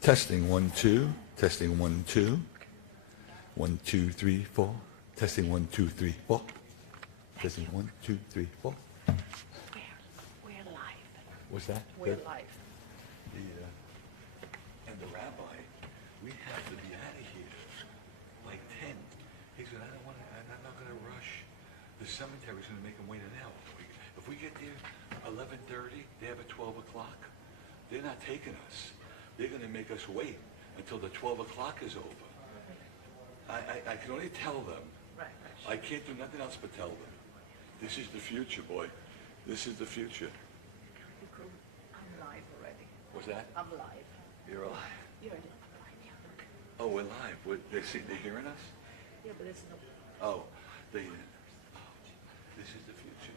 Testing 1 2. Testing 1 2. 1 2 3 4. Testing 1 2 3 4. Testing 1 2 3 4. We're live. What's that? We're live. And the rabbi, we have to be out of here like 10. He said, I'm not going to rush. The cemetery's going to make them wait an hour. If we get there 11:30, they have at 12 o'clock. They're not taking us. They're going to make us wait until the 12 o'clock is over. I can only tell them. Right. I can't do nothing else but tell them. This is the future, boy. This is the future. I'm live already. What's that? I'm live. You're alive. You're live, yeah. Oh, we're live. They're hearing us? Yeah, but there's no... Oh, this is the future.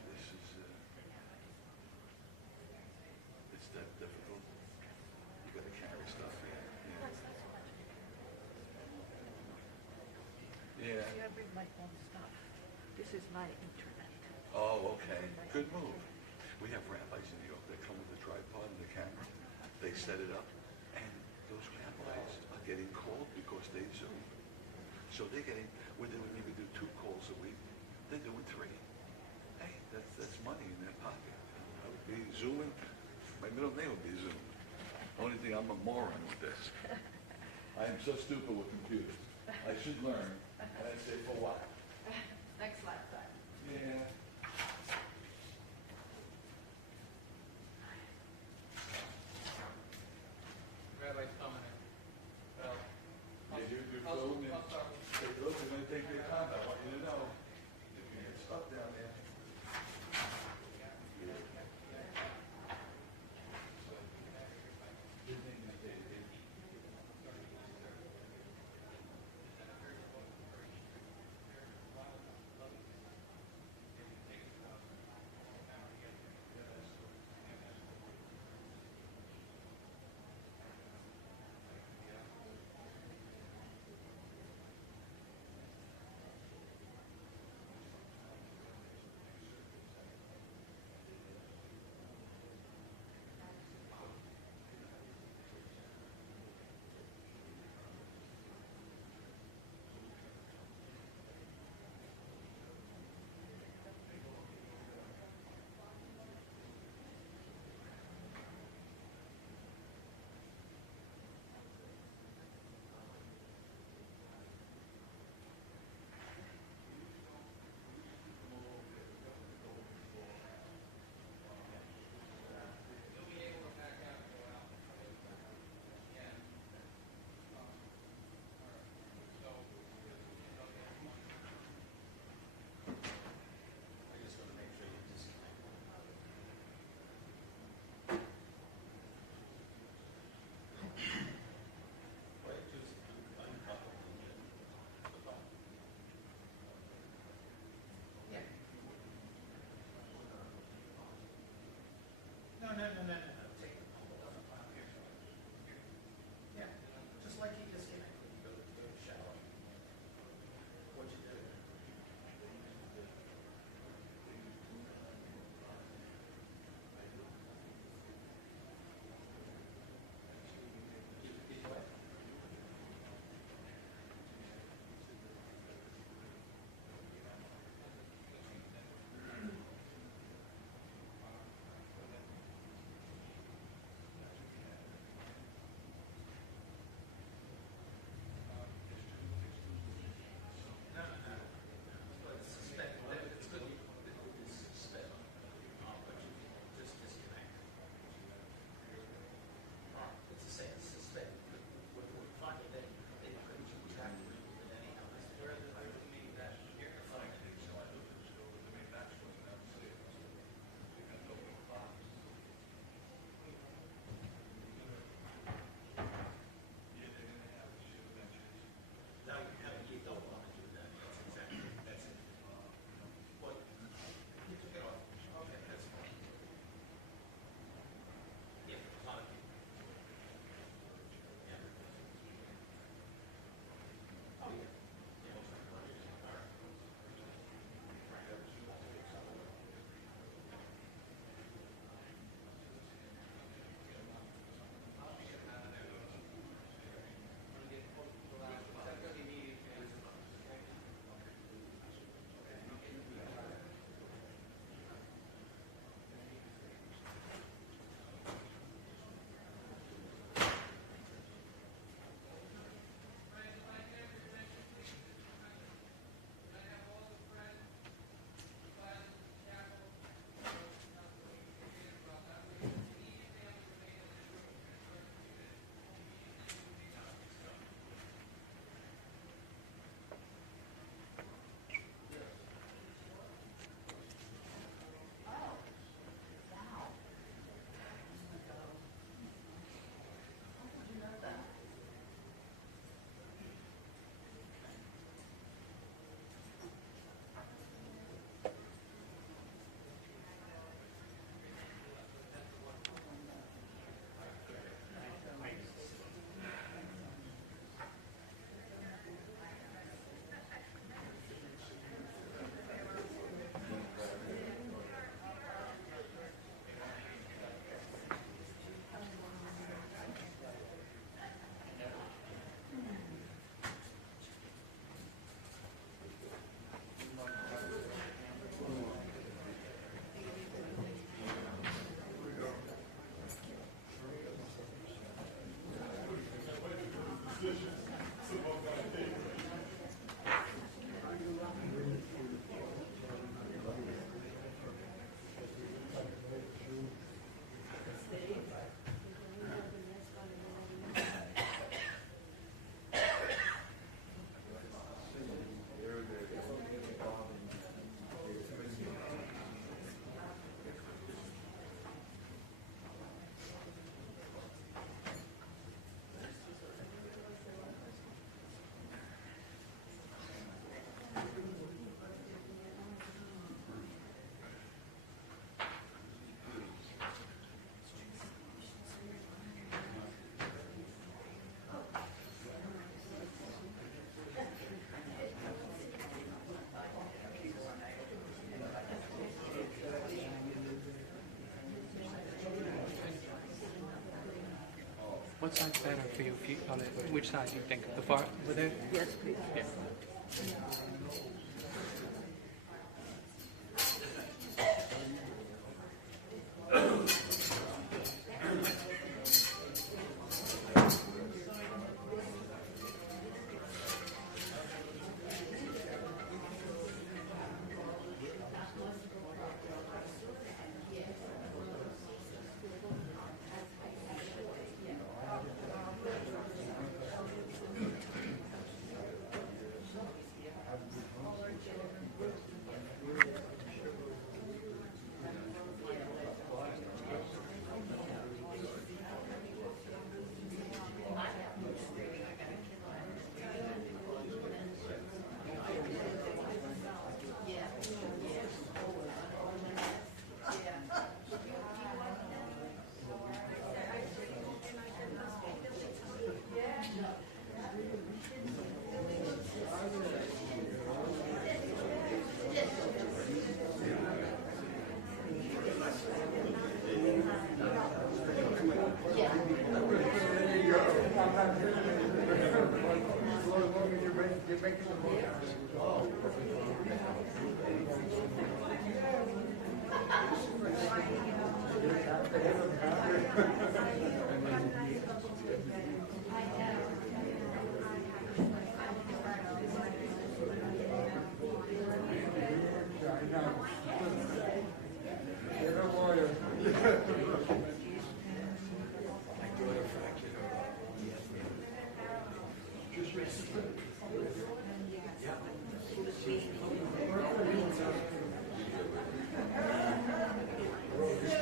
It's that difficult. You got to carry stuff here. Yeah. See, I bring my own stuff. This is my internet. Oh, okay. Good move. We have rabbis in New York. They come with a tripod and the camera. They set it up. And those rabbis are getting called because they Zoom. So they're getting, where they would maybe do 2 calls a week, they're doing 3. Hey, that's money in their pocket. I would be Zooming. My middle name would be Zoom. Only thing, I'm a moron with this. I am so stupid with computers. I should learn. And I say, for what? Next lifetime. Yeah. Rabbi's coming in. Well, You phone and take a look and then take your time. I want you to know if you get stuck down there. His name is David. no. Take it. Yeah, just like you just came in. Go to the shower. What'd you do? Be quiet. What side's better for you? If you on it, which side do you think? The far over there? Yes, please. Yeah.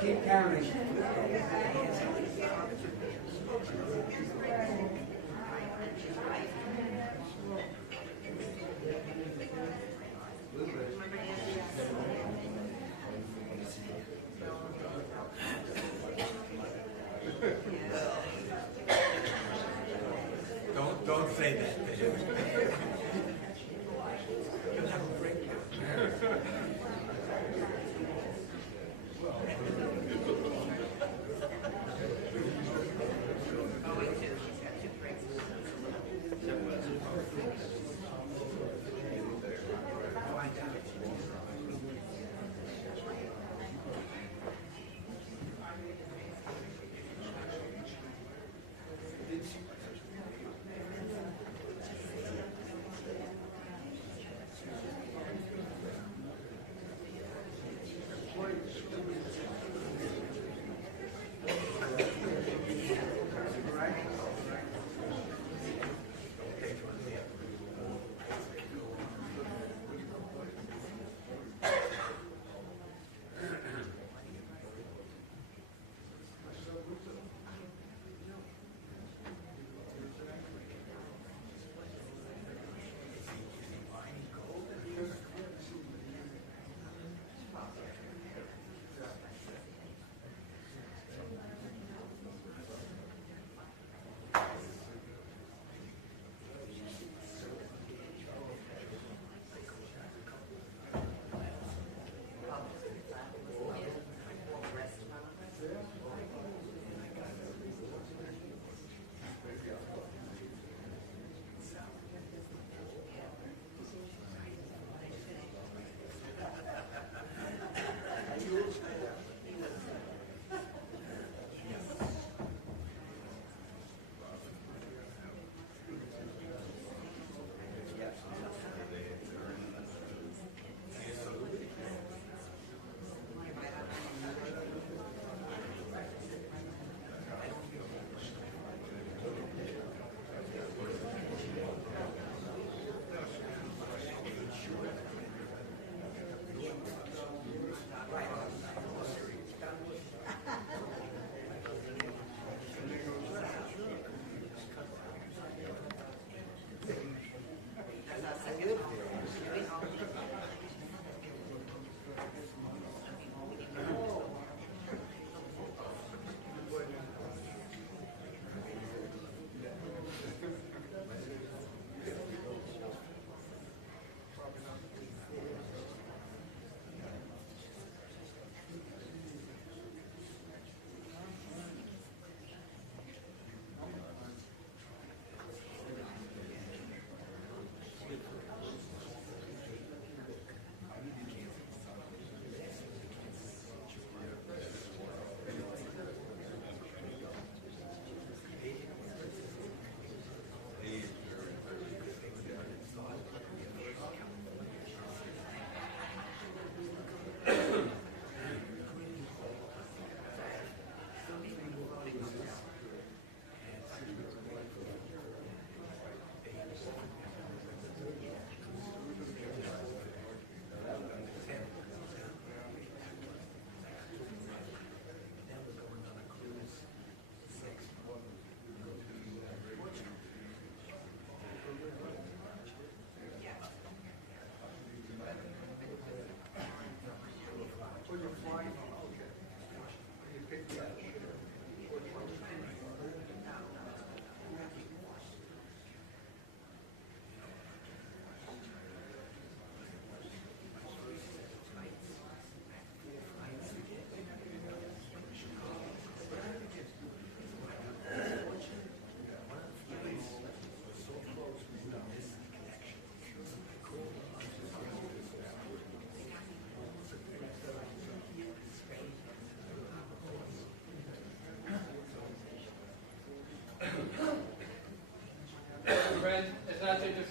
Keep counting. Don't say that to him.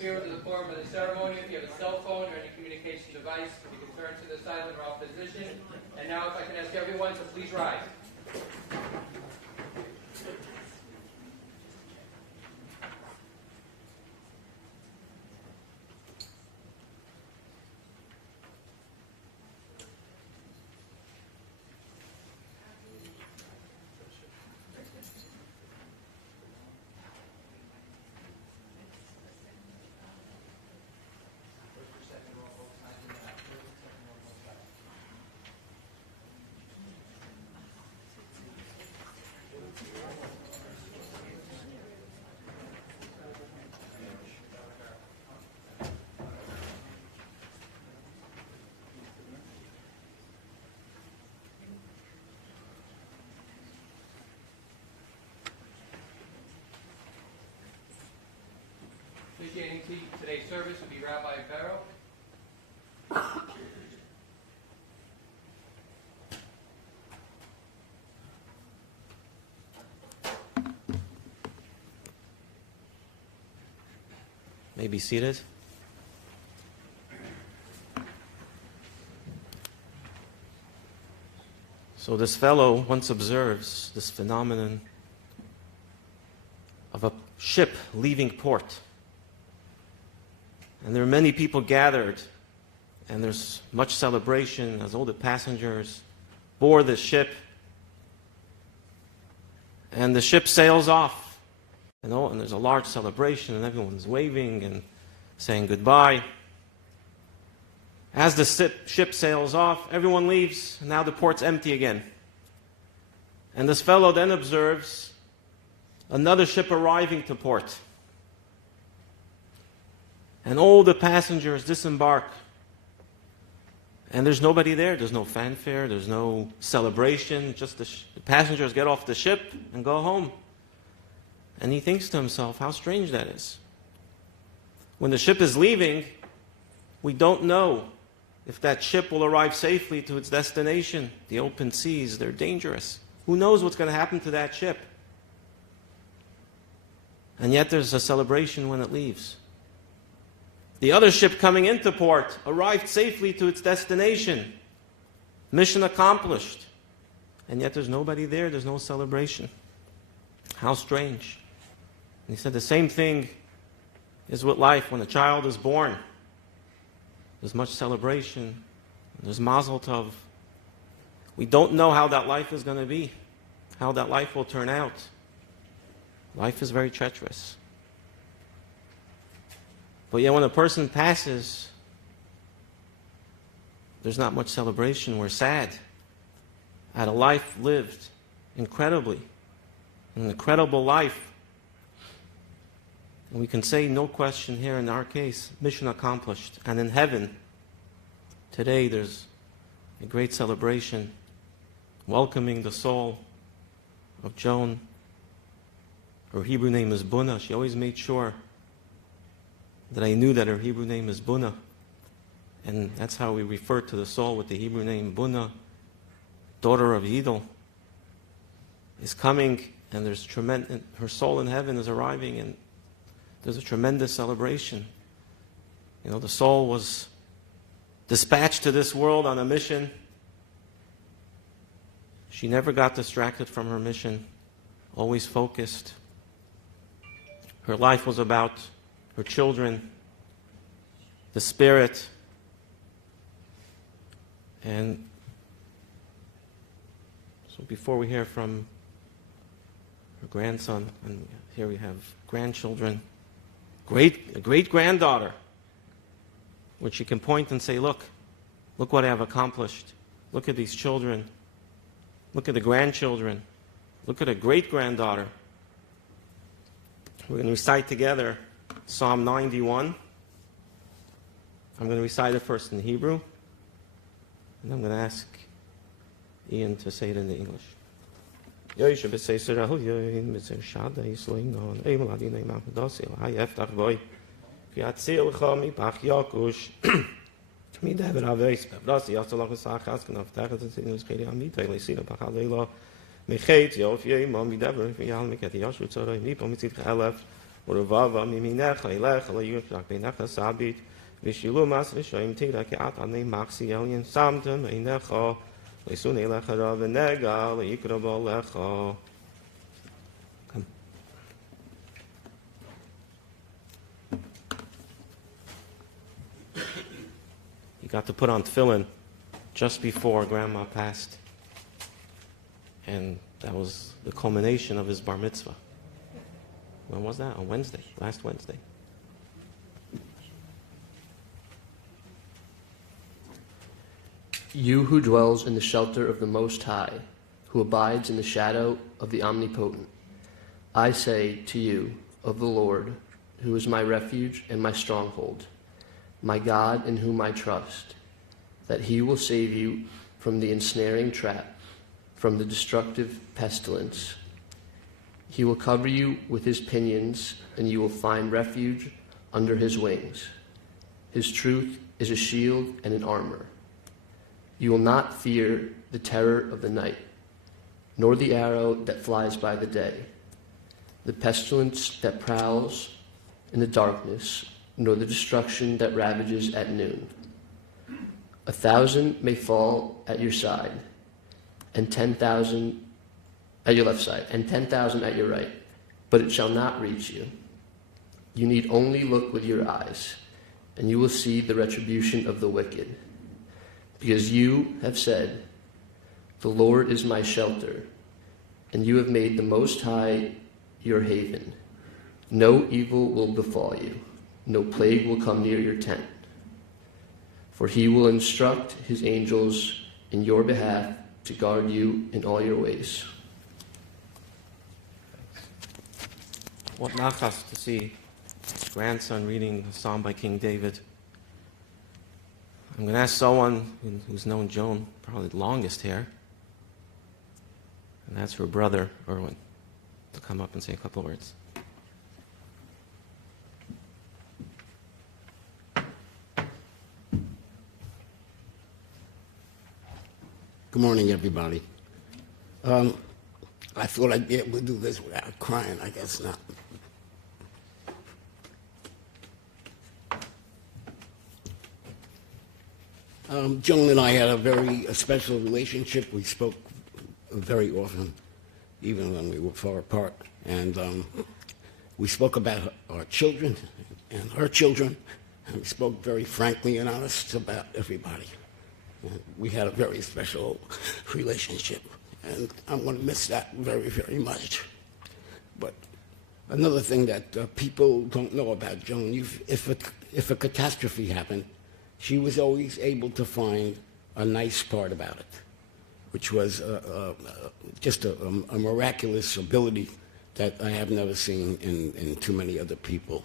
interfere with the form of the ceremony. If you have a cell phone or any communication device, you can turn to the silent or off position. And now if I can ask everyone to please rise. Officiating today's service will be Rabbi Barrow. May be seated. So this fellow once observes this phenomenon of a ship leaving port. And there are many people gathered, and there's much celebration as all the passengers board the ship. And the ship sails off, and there's a large celebration, and everyone's waving and saying goodbye. As the ship sails off, everyone leaves, and now the port's empty again. And this fellow then observes another ship arriving to port. And all the passengers disembark. And there's nobody there. There's no fanfare. There's no celebration. Just the passengers get off the ship and go home. And he thinks to himself, how strange that is. When the ship is leaving, we don't know if that ship will arrive safely to its destination. The open seas, they're dangerous. Who knows what's going to happen to that ship? And yet there's a celebration when it leaves. The other ship coming into port arrived safely to its destination. Mission accomplished. And yet there's nobody there. There's no celebration. How strange. And he said the same thing is with life. When a child is born, there's much celebration. There's mazel tov. We don't know how that life is going to be, how that life will turn out. Life is very treacherous. But yet when a person passes, there's not much celebration. We're sad at a life lived incredibly, an incredible life. And we can say, no question here in our case, mission accomplished. And in heaven, today there's a great celebration welcoming the soul of Joan. Her Hebrew name is Buna. She always made sure that I knew that her Hebrew name is Buna. And that's how we refer to the soul with the Hebrew name Buna, daughter of Yidel, is coming, and there's tremendous, her soul in heaven is arriving, and there's a tremendous celebration. You know, the soul was dispatched to this world on a mission. She never got distracted from her mission, always focused. Her life was about her children, the spirit, and so before we hear from her grandson, and here we have grandchildren, a great-granddaughter, which you can point and say, look what I have accomplished. Look at these children. Look at the grandchildren. Look at a great-granddaughter. We're going to recite together Psalm 91. I'm going to recite it first in Hebrew, and I'm going to ask Ian to say it in the English. ורבבה מימינך אליך לא יושלך בינך סבית ושילומס ושעים תירא כי את עני מחסי עליין שמתם עינך ויסון אליך רב ונגע ויקרבו לך. He got to put on tefillin just before Grandma passed. And that was the culmination of his bar mitzvah. When was that? On Wednesday, last Wednesday. You who dwells in the shelter of the Most High, who abides in the shadow of the Omnipotent, I say to you of the Lord, who is my refuge and my stronghold, my God in whom I trust, that he will save you from the ensnaring trap, from the destructive pestilence. He will cover you with his pinions, and you will find refuge under his wings. His truth is a shield and an armor. You will not fear the terror of the night, nor the arrow that flies by the day, the pestilence that prowls in the darkness, nor the destruction that ravages at noon. 1,000 may fall at your side, and 10,000 at your left side, and 10,000 at your right, but it shall not reach you. You need only look with your eyes, and you will see the retribution of the wicked. Because you have said, the Lord is my shelter, and you have made the Most High your haven. No evil will befall you, no plague will come near your tent. For he will instruct his angels in your behalf to guard you in all your ways. What nachas to see his grandson reading a psalm by King David. I'm going to ask someone who's known Joan probably the longest here, and that's her brother, Erwin, to come up and say a couple of words. Good morning, everybody. I thought I'd be able to do this without crying. I guess not. Joan and I had a very special relationship. We spoke very often, even when we were far apart. And we spoke about our children and her children. And we spoke very frankly and honest about everybody. And we had a very special relationship. And I'm going to miss that very, very much. But another thing that people don't know about Joan, if a catastrophe happened, she was always able to find a nice part about it, which was just a miraculous ability that I have never seen in too many other people.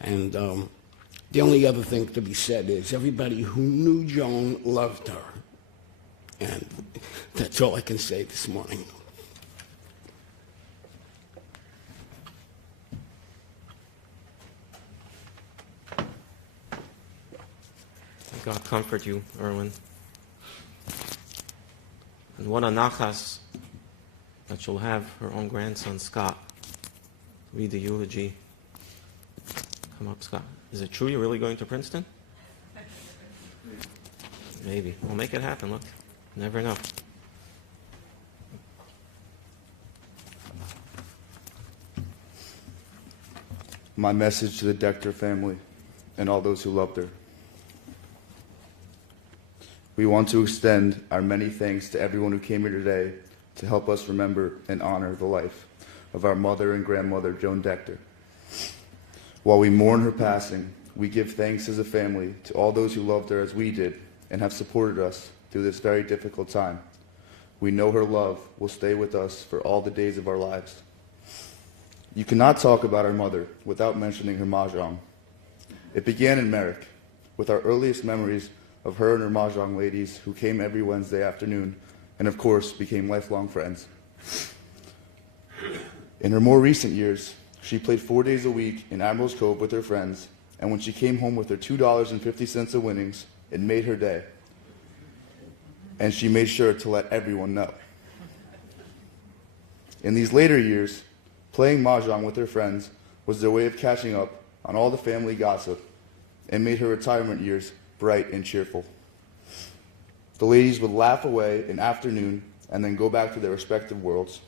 And the only other thing to be said is everybody who knew Joan loved her. And that's all I can say this morning. God comfort you, Erwin. And what a nachas that you'll have her own grandson, Scott, read the eulogy. Come up, Scott. Is it true you're really going to Princeton? Maybe. We'll make it happen, look. Never know. My message to the Decter family and all those who loved her. We want to extend our many thanks to everyone who came here today to help us remember and honor the life of our mother and grandmother, Joan Decter. While we mourn her passing, we give thanks as a family to all those who loved her as we did and have supported us through this very difficult time. We know her love will stay with us for all the days of our lives. You cannot talk about our mother without mentioning her mahjong. It began in Merrick, with our earliest memories of her and her mahjong ladies who came every Wednesday afternoon and, of course, became lifelong friends. In her more recent years, she played 4 days a week in Admiral's Cove with her friends, and when she came home with her $2.50 of winnings, it made her day. And she made sure to let everyone know. In these later years, playing mahjong with her friends was their way of catching up on all the family gossip and made her retirement years bright and cheerful. The ladies would laugh away an afternoon and then go back to their respective worlds.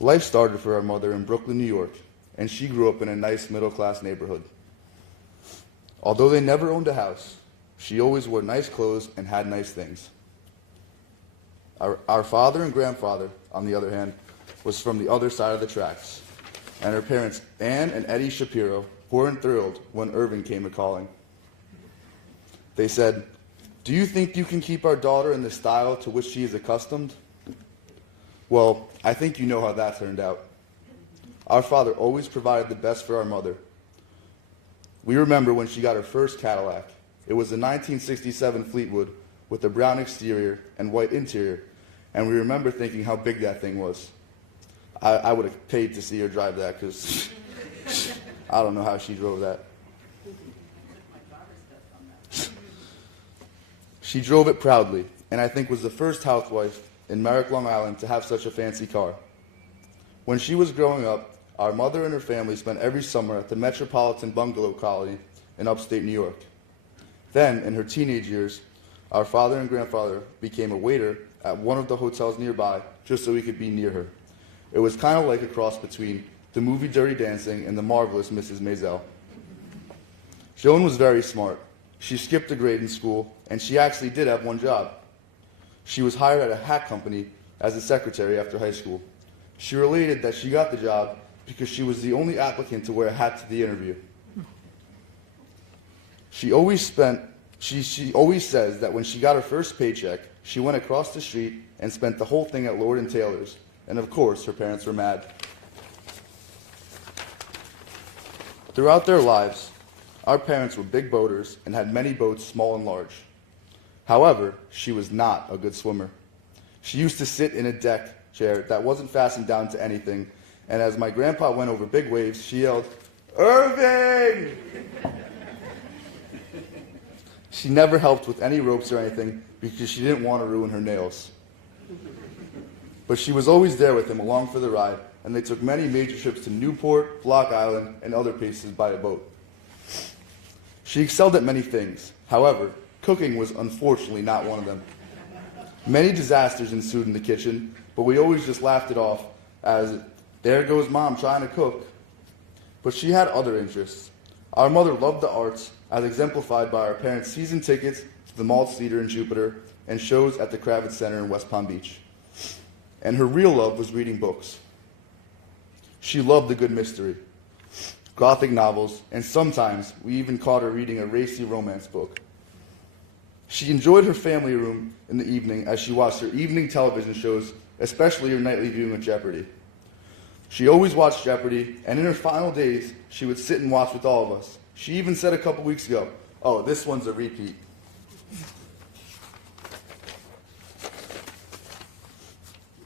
Life started for our mother in Brooklyn, New York, and she grew up in a nice middle-class neighborhood. Although they never owned a house, she always wore nice clothes and had nice things. Our father and grandfather, on the other hand, was from the other side of the tracks, and her parents, Ann and Eddie Shapiro, weren't thrilled when Irving came a-calling. They said, "Do you think you can keep our daughter in the style to which she is accustomed?" Well, I think you know how that turned out. Our father always provided the best for our mother. We remember when she got her first Cadillac. It was a 1967 Fleetwood with a brown exterior and white interior, and we remember thinking how big that thing was. I would have paid to see her drive that because I don't know how she drove that. She drove it proudly, and I think was the first housewife in Merrick, Long Island to have such a fancy car. When she was growing up, our mother and her family spent every summer at the Metropolitan Bungalow Colony in upstate New York. Then, in her teenage years, our father and grandfather became a waiter at one of the hotels nearby just so we could be near her. It was kind of like a cross between the movie Dirty Dancing and the marvelous Mrs. Maisel. Joan was very smart. She skipped a grade in school, and she actually did have one job. She was hired at a hat company as a secretary after high school. She related that she got the job because she was the only applicant to wear a hat to the interview. She always says that when she got her first paycheck, she went across the street and spent the whole thing at Lord & Taylor's. And of course, her parents were mad. Throughout their lives, our parents were big boaters and had many boats, small and large. However, she was not a good swimmer. She used to sit in a deck chair that wasn't fastened down to anything, and as my grandpa went over big waves, she yelled, "Irving!" She never helped with any ropes or anything because she didn't want to ruin her nails. But she was always there with him along for the ride, and they took many major trips to Newport, Block Island, and other places by a boat. She excelled at many things. However, cooking was unfortunately not one of them. Many disasters ensued in the kitchen, but we always just laughed it off as, "There goes Mom trying to cook." But she had other interests. Our mother loved the arts, as exemplified by our parents' season tickets to the Maltz Theater in Jupiter and shows at the Kravitz Center in West Palm Beach. And her real love was reading books. She loved a good mystery, Gothic novels, and sometimes we even caught her reading a racy romance book. She enjoyed her family room in the evening as she watched her evening television shows, especially her nightly viewing of Jeopardy. She always watched Jeopardy, and in her final days, she would sit and watch with all of us. She even said a couple weeks ago, "Oh, this one's a repeat."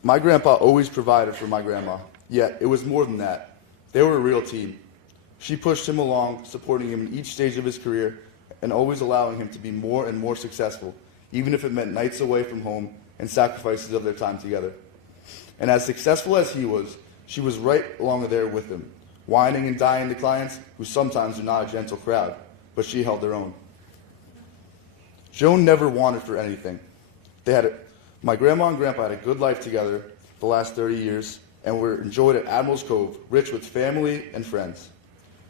My grandpa always provided for my grandma, yet it was more than that. They were a real team. She pushed him along, supporting him in each stage of his career, and always allowing him to be more and more successful, even if it meant nights away from home and sacrifices of their time together. And as successful as he was, she was right along there with him, whining and dying to clients who sometimes are not a gentle crowd, but she held her own. Joan never wanted for anything. My grandma and grandpa had a good life together the last 30 years and were enjoyed at Admiral's Cove, rich with family and friends.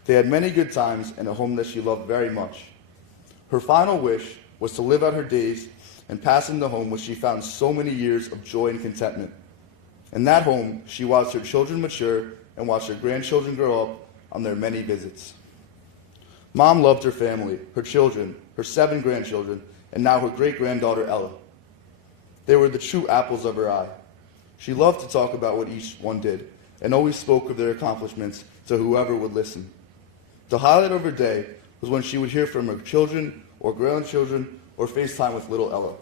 They had many good times and a home that she loved very much. Her final wish was to live out her days and pass in the home which she found so many years of joy and contentment. In that home, she watched her children mature and watched her grandchildren grow up on their many visits. Mom loved her family, her children, her 7 grandchildren, and now her great-granddaughter Ella. They were the true apples of her eye. She loved to talk about what each one did, and always spoke of their accomplishments to whoever would listen. The highlight of her day was when she would hear from her children or grandchildren or FaceTime with little Ella.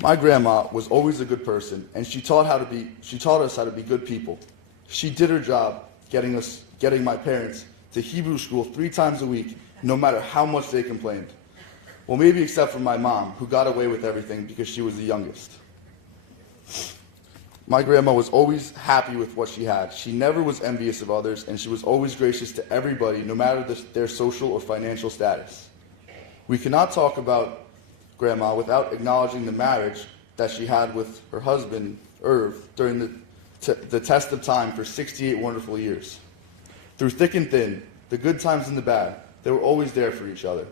My grandma was always a good person, and she taught us how to be good people. She did her job getting my parents to Hebrew school 3 times a week, no matter how much they complained. Well, maybe except for my mom, who got away with everything because she was the youngest. My grandma was always happy with what she had. She never was envious of others, and she was always gracious to everybody, no matter their social or financial status. We cannot talk about Grandma without acknowledging the marriage that she had with her husband, Irv, during the test of time for 68 wonderful years. Through thick and thin, the good times and the bad, they were always there for each other.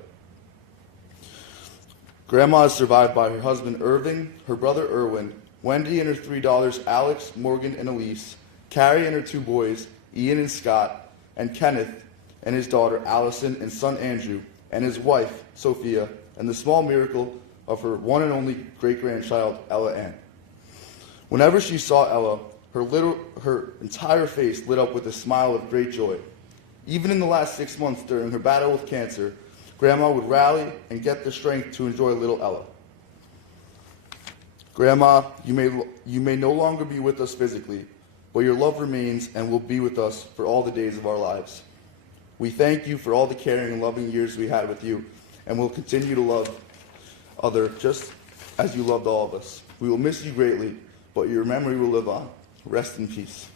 Grandma is survived by her husband, Irving, her brother, Irwin, Wendy and her 3 daughters, Alex, Morgan, and Elise, Carrie and her 2 boys, Ian and Scott, and Kenneth and his daughter, Allison, and son, Andrew, and his wife, Sophia, and the small miracle of her one and only great-grandchild, Ella Ann. Whenever she saw Ella, her entire face lit up with a smile of great joy. Even in the last 6 months during her battle with cancer, Grandma would rally and get the strength to enjoy little Ella. Grandma, you may no longer be with us physically, but your love remains and will be with us for all the days of our lives. We thank you for all the caring and loving years we had with you, and will continue to love others just as you loved all of us. We will miss you greatly, but your memory will live on. Rest in peace.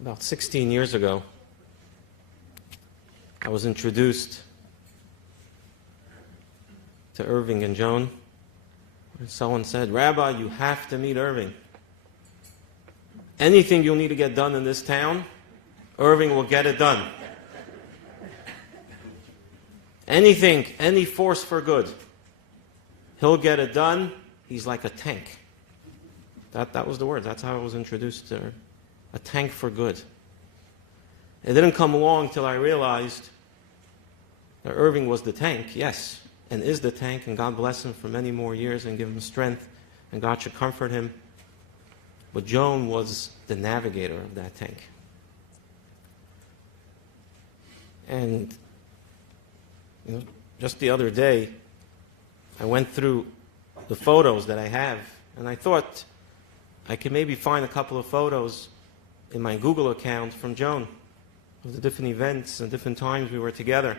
About 16 years ago, I was introduced to Irving and Joan. Someone said, "Rabbi, you have to meet Irving. Anything you'll need to get done in this town, Irving will get it done. Anything, any force for good, he'll get it done. He's like a tank." That was the word. That's how I was introduced to her. A tank for good. It didn't come along till I realized that Irving was the tank, yes, and is the tank, and God bless him for many more years and give him strength, and God should comfort him. But Joan was the navigator of that tank. And just the other day, I went through the photos that I have, and I thought I could maybe find a couple of photos in my Google account from Joan of the different events and different times we were together.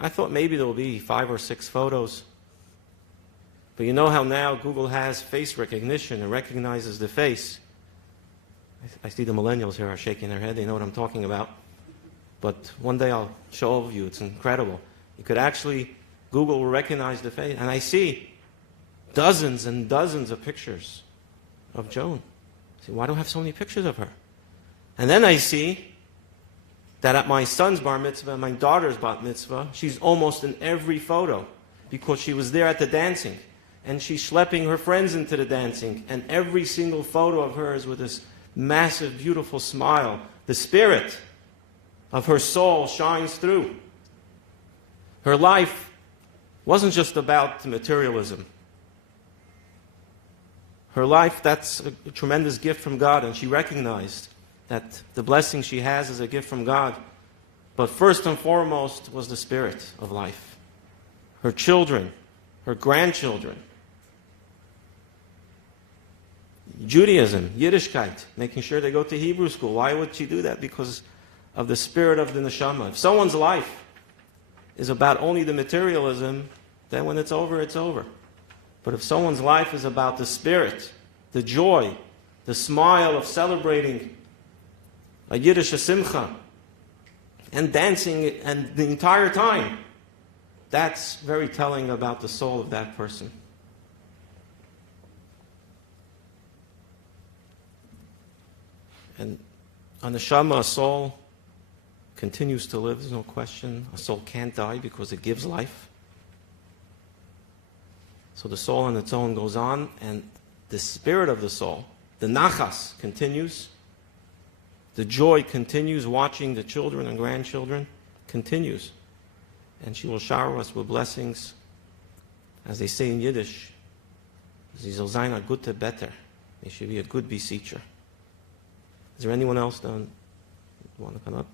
I thought maybe there will be 5 or 6 photos. But you know how now Google has face recognition and recognizes the face. I see the millennials here are shaking their head. They know what I'm talking about. But one day I'll show all of you. It's incredible. You could actually, Google will recognize the face. And I see dozens and dozens of pictures of Joan. I say, why do I have so many pictures of her? And then I see that at my son's bar mitzvah and my daughter's bat mitzvah, she's almost in every photo because she was there at the dancing. And she's schlepping her friends into the dancing. And every single photo of hers with this massive, beautiful smile. The spirit of her soul shines through. Her life wasn't just about materialism. Her life, that's a tremendous gift from God, and she recognized that the blessing she has is a gift from God. But first and foremost was the spirit of life. Her children, her grandchildren. Judaism, Yiddishkeit, making sure they go to Hebrew school. Why would she do that? Because of the spirit of the neshama. If someone's life is about only the materialism, then when it's over, it's over. But if someone's life is about the spirit, the joy, the smile of celebrating a Yiddish simcha, and dancing and the entire time, that's very telling about the soul of that person. And a neshama, a soul, continues to live, there's no question. A soul can't die because it gives life. So the soul on its own goes on, and the spirit of the soul, the nachas, continues. The joy continues, watching the children and grandchildren continues. And she will shower us with blessings, as they say in Yiddish, sie soll sein a gute better. They should be a good beseecher. Is there anyone else that want to come up?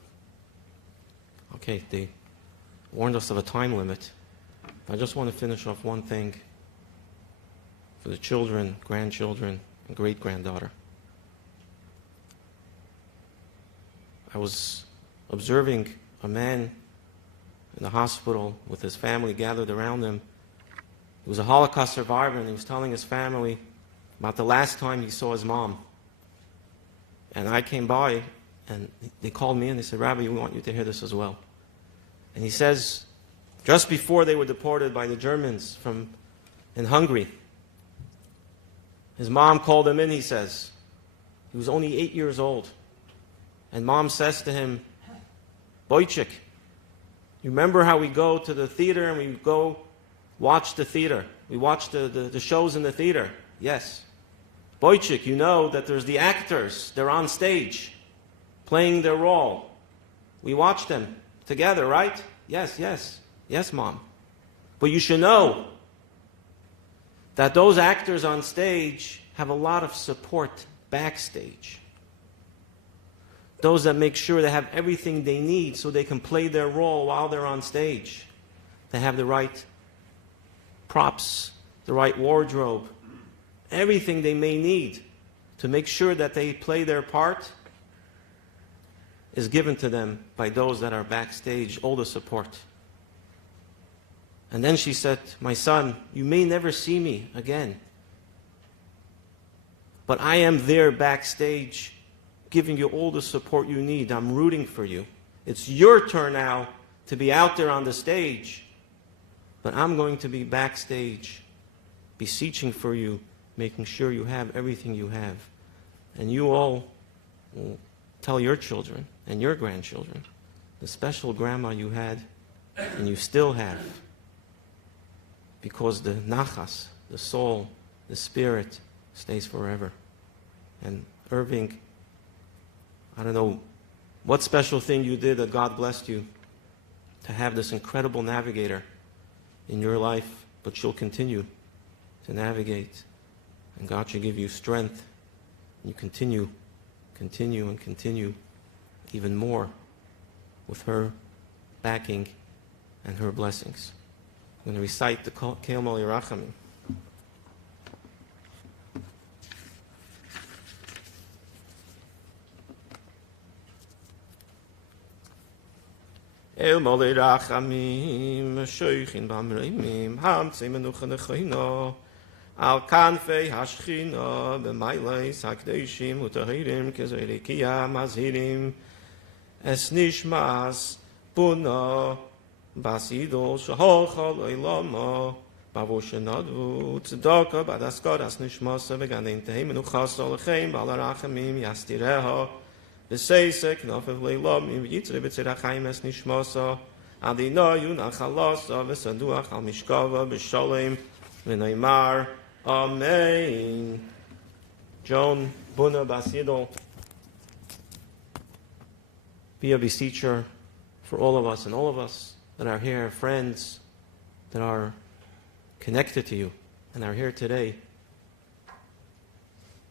Okay, they warned us of a time limit. I just want to finish off one thing. for the children, grandchildren, and great-granddaughter. I was observing a man in the hospital with his family gathered around him. He was a Holocaust survivor, and he was telling his family about the last time he saw his mom. And I came by, and they called me in. They said, "Rabbi, we want you to hear this as well." And he says, just before they were deported by the Germans in Hungary, his mom called him in, he says. He was only 8 years old. And mom says to him, "Boychik, you remember how we go to the theater and we go watch the theater? We watch the shows in the theater." "Yes." "Boychik, you know that there's the actors. They're on stage playing their role. We watch them together, right?" "Yes, yes. Yes, Mom. But you should know that those actors on stage have a lot of support backstage. Those that make sure they have everything they need so they can play their role while they're on stage. They have the right props, the right wardrobe, everything they may need to make sure that they play their part is given to them by those that are backstage, all the support." And then she said, "My son, you may never see me again, but I am there backstage giving you all the support you need. I'm rooting for you. It's your turn now to be out there on the stage, but I'm going to be backstage beseeching for you, making sure you have everything you have. And you all will tell your children and your grandchildren the special grandma you had and you still have, because the nachas, the soul, the spirit stays forever." And Irving, I don't know what special thing you did that God blessed you to have this incredible navigator in your life, but you'll continue to navigate. And God should give you strength. And you continue, and continue even more with her backing and her blessings. I'm going to recite the Keil Mali Rachamim. El Mali Rachamim, Shoichin Bamreimim, Hamtzei Menucha Nechoino, Al Kanfei Hashchina, B'maileis HaKdeishim, Utahirim, Kezerikia, Mazhirim, Es Nishmas, Buna, Basidol, Shahocha, Leilama, Bavoshenadu, Tzedaka, Badaskaras Nishmasa, Beganin Tehim, Menuchas, Olechem, Balarachamim, Yastireha, Beseisek, Nafev Leilamim, Yitzre Betzerachim, Es Nishmasa, Adinayu, Nachalasa, Vesaduach, Al Mishkava, Beshalem, V'neimar, Amen. Joan, Buna, Basidol, be a beseecher for all of us and all of us that are here, friends that are connected to you and are here today.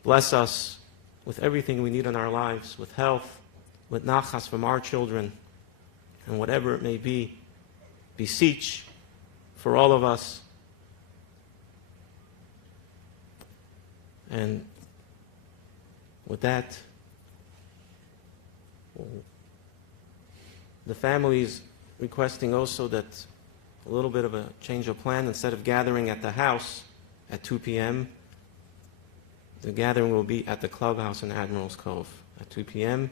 Bless us with everything we need in our lives, with health, with nachas from our children, and whatever it may be. Beseech for all of us. And with that, the family is requesting also that a little bit of a change of plan. Instead of gathering at the house at 2 p.m., the gathering will be at the clubhouse in Admiral's Cove at 2 p.m.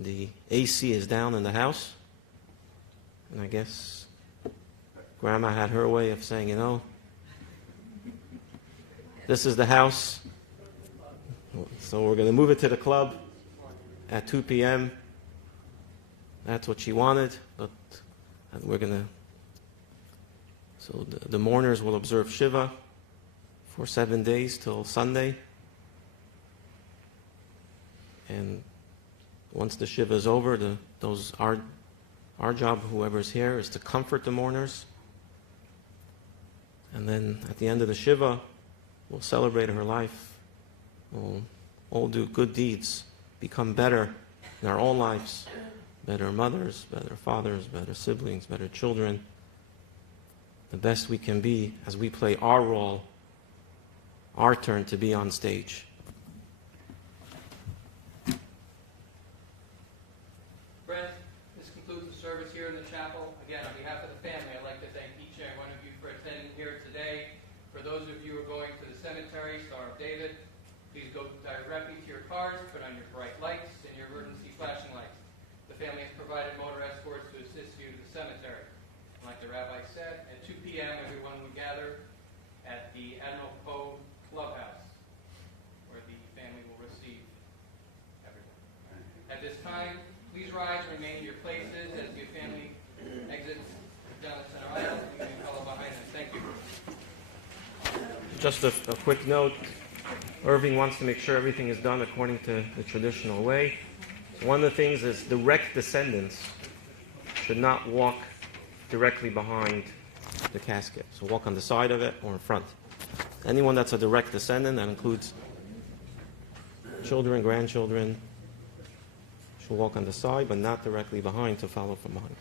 The AC is down in the house. And I guess Grandma had her way of saying, you know, this is the house. So we're going to move it to the club at 2 p.m. That's what she wanted, but we're going to... So the mourners will observe Shiva for 7 days till Sunday. And once the Shiva is over, our job, whoever's here, is to comfort the mourners. And then at the end of the Shiva, we'll celebrate her life. We'll all do good deeds, become better in our own lives. Better mothers, better fathers, better siblings, better children. The best we can be as we play our role our turn to be on stage. Friends, this concludes the service here in the chapel. Again, on behalf of the family, I'd like to thank each and every one of you for attending here today. For those of you who are going to the cemetery, Star of David, please go directly to your cars, put on your bright lights and your emergency flashing lights. The family has provided motor escorts to assist you to the cemetery. And like the rabbi said, at 2 p.m. everyone would gather at the Admiral Poe Clubhouse, where the family will receive everyone. At this time, please rise and remain in your places as your family exits down the center aisle. You may follow behind us. Thank you. Just a quick note, Irving wants to make sure everything is done according to the traditional way. One of the things is direct descendants should not walk directly behind the casket. So walk on the side of it or in front. Anyone that's a direct descendant, that includes children, grandchildren, should walk on the side, but not directly behind, to follow from behind.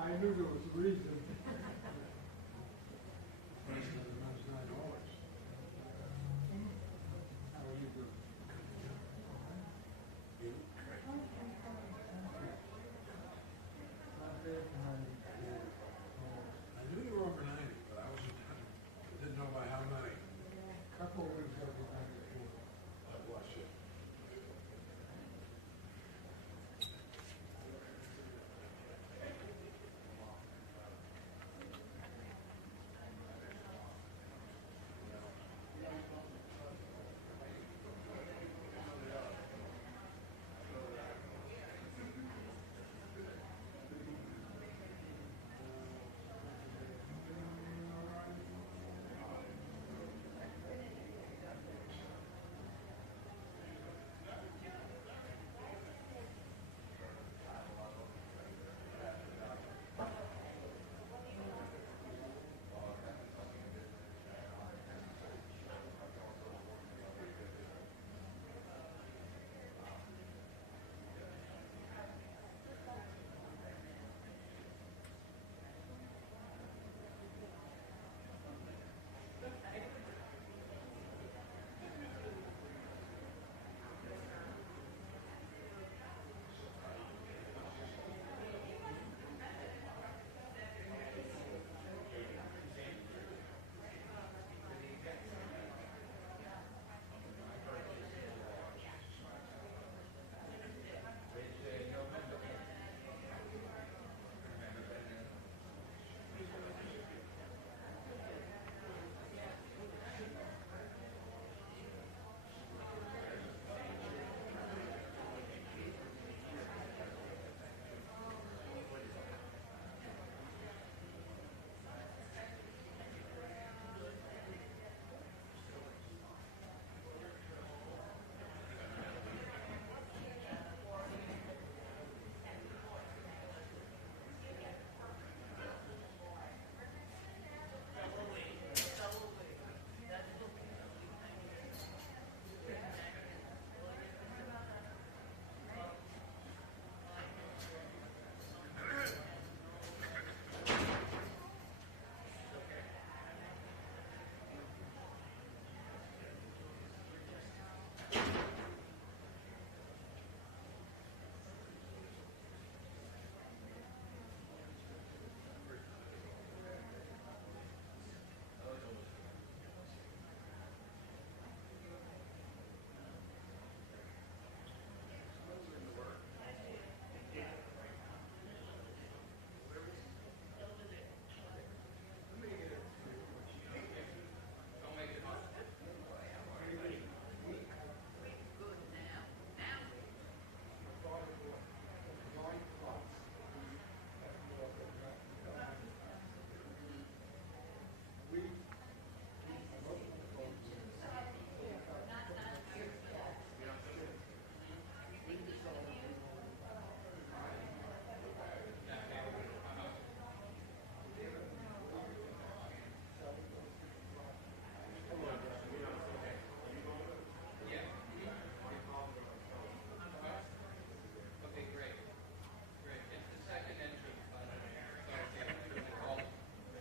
I knew there was